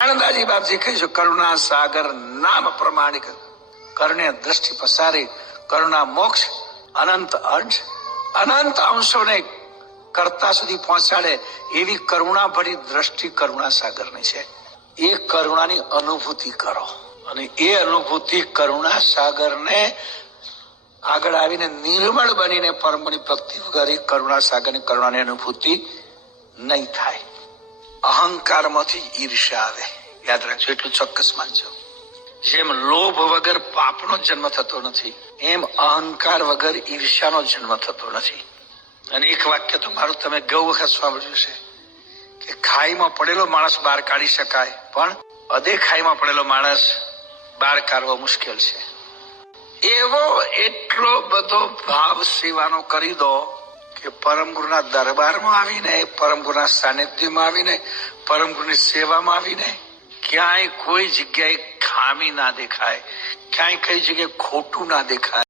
આનંદાજી બાપજી કહે છે, કરુણા સાગર નામ પ્રમાણિક, કરુણે દ્રષ્ટિ પસારી, કરુણા મોક્ષ અનંત અંશોને કરતા સુધી પહોંચાડે એવી કરુણા ભરી દ્રષ્ટિ કરુણા સાગરની છે. એ કરુણાની અનુભૂતિ કરો અને એ અનુભૂતિ કરુણા સાગરને આગળ આવીને નિર્મળ બનીને પરમની ભક્તિ વગર એ કરુણા સાગરની કરુણાની અનુભૂતિ નહીં થાય. અહંકારમાંથી ઈર્ષ્યા આવે, યાદ રાખજો, એટલું ચોક્કસ માનજો. જેમ લોભ વગર પાપનો જન્મ થતો નથી, એમ અહંકાર વગર ઈર્ષ્યાનો જન્મ થતો નથી. અને એક વાક્ય તો મારું તમે ગૌ વખત સાંભળ્યું છે કે ખાઈમાં પડેલો માણસ બહાર કાઢી શકાય, પણ અદેખાઈમાં પડેલો માણસ બહાર કાઢવો મુશ્કેલ છે. એવો એટલો બધો ભાવ સેવાનો કરી દો કે પરમ ગુરુના દરબારમાં આવીને, પરમ ગુરુના સાનિધ્યમાં આવીને, પરમ ગુરુની સેવામાં આવીને ક્યાંય કોઈ જગ્યાએ ખામી ના દેખાય, ક્યાંય કઈ જગ્યાએ ખોટું ના દેખાય.